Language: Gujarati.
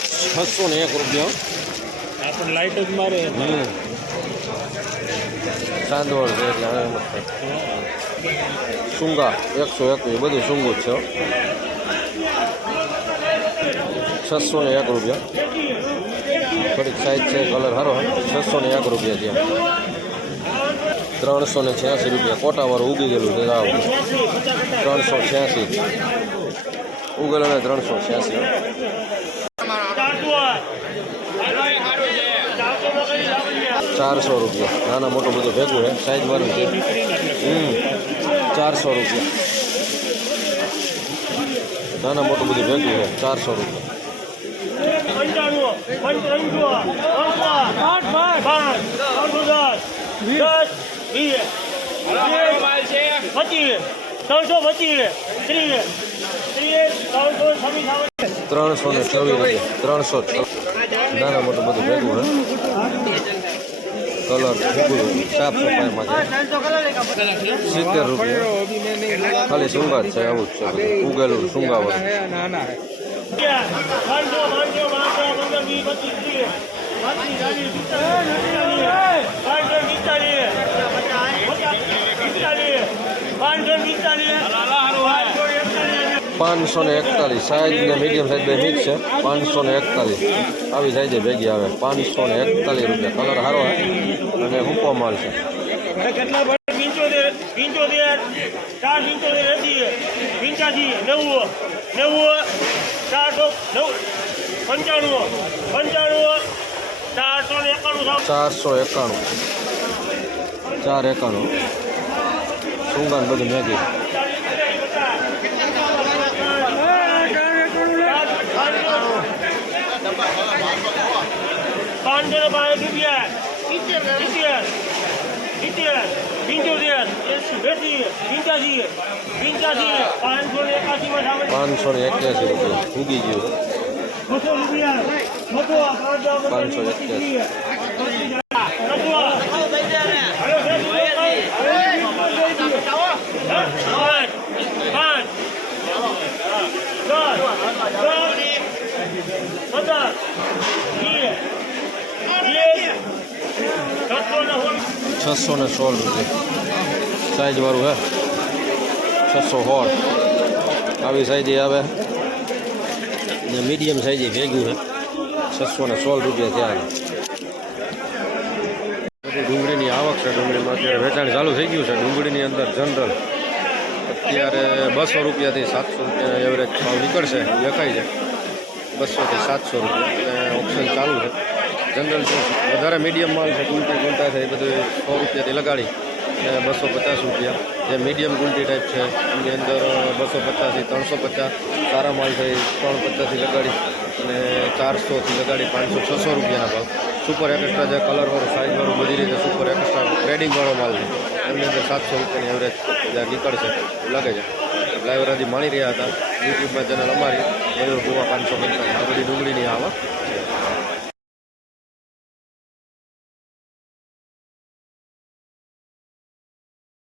છસો ને એક રૂપિયા. આપણે લાઈટ જ મારે. ચાંદોળ છે એટલે હવે જ શૂંગા એકસો એકવીસ બધું શૂંગું જ છે. છસો ને એક રૂપિયા. થોડીક સાઈઝ છે કલર સારો છસો ને એક રૂપિયા ત્યાં ત્રણસો ને છ્યાસી રૂપિયા. કોટાવાળું ઉગી ગયેલું છે રાવ ત્રણસો છ્યાસી. ઉગેલો ને ત્રણસો છ્યાસી ચારસો રૂપિયા. નાના મોટું બધું ભેગું છે સાઈઝ વાળું છે. હમ, ચારસો રૂપિયા. નાના મોટું બધું ભેગું છે ચારસો રૂપિયા. ત્રણસો ને ચોવીસ ત્રણસો નાના મોટું બધું ભેગું છે કલર સાફ સફાઈમાં છે સિત્તેર રૂપિયા. ખાલી શૃંગાર છે, આવું જ છે ઉગેલું શૃંગાવાળું પાંચસો પાંચસો ને એકતાલીસ. સાઈઝ ને મીડિયમ સાઈઝ બે મિક્સ છે. પાંચસો ને એકતાલીસ. આવી સાઈઝે ભેગી આવે. પાંચસો ને એકતાલીસ રૂપિયા. કલર સારો છે અને હુકો માલ છે. ચારસો એકાણું ચાર એકાણું. સુંગાન બધું મેગી? પાંચસો ને પાંચ રૂપિયા સિત્તેર સિત્તેર સિત્તેર પંચોતેર એસી પંચ્યાસી પંચ્યાસી પાંચસો ને એકાસીમાં સામે પાંચસો ને એક્યાસી રૂપિયા ઉગી ગયું બસો રૂપિયા બસો પાંચસો એક્યાસી છસો ને સોળ રૂપિયા સાઈઝવાળું હે છસો સોળ આવી સાઈઝે આવે ને મીડિયમ સાઈઝે ભેગું છે છસો ને સોળ રૂપિયા ત્યાં બધી ડુંગળીની આવક છે ડુંગળીમાં અત્યારે વેચાણ ચાલુ થઈ ગયું છે ડુંગળીની અંદર જનરલ અત્યારે બસો રૂપિયાથી સાતસો રૂપિયા એવરેજ ભાવ નીકળશે. દેખાય છે. બસોથી સાતસો રૂપિયા. ઓપ્શન ચાલુ છે. જનરલ છે. વધારે મીડિયમ માલ છે ગુલટી ગુલટા છે, એ બધું સો રૂપિયાથી લગાડી અને બસો પચાસ રૂપિયા. જે મીડિયમ ગુલટી ટાઈપ છે, એની અંદર બસો પચાસથી ત્રણસો પચાસ. સારા માલ છે ત્રણ પચાસથી લગાડી અને ચારસોથી લગાડી પાંચસો, છસો રૂપિયાના ભાવ. સુપર એક્સ્ટ્રા જે કલરવાળો સાઇઝવાળો બધી રીતે સુપર એક્સ્ટ્રા ટ્રેડિંગવાળો માલ છે. એમની અંદર સાતસો રૂપિયાની એવરેજ જ્યાં નીકળશે લાગે છે. ડ્રાઈવર હજી માણી રહ્યા હતા. યુટ્યુબમાં ચેનલ અમારી મયુર ગોવા પાંચસો પંચાવન. આ બધી ડુંગળીની આવા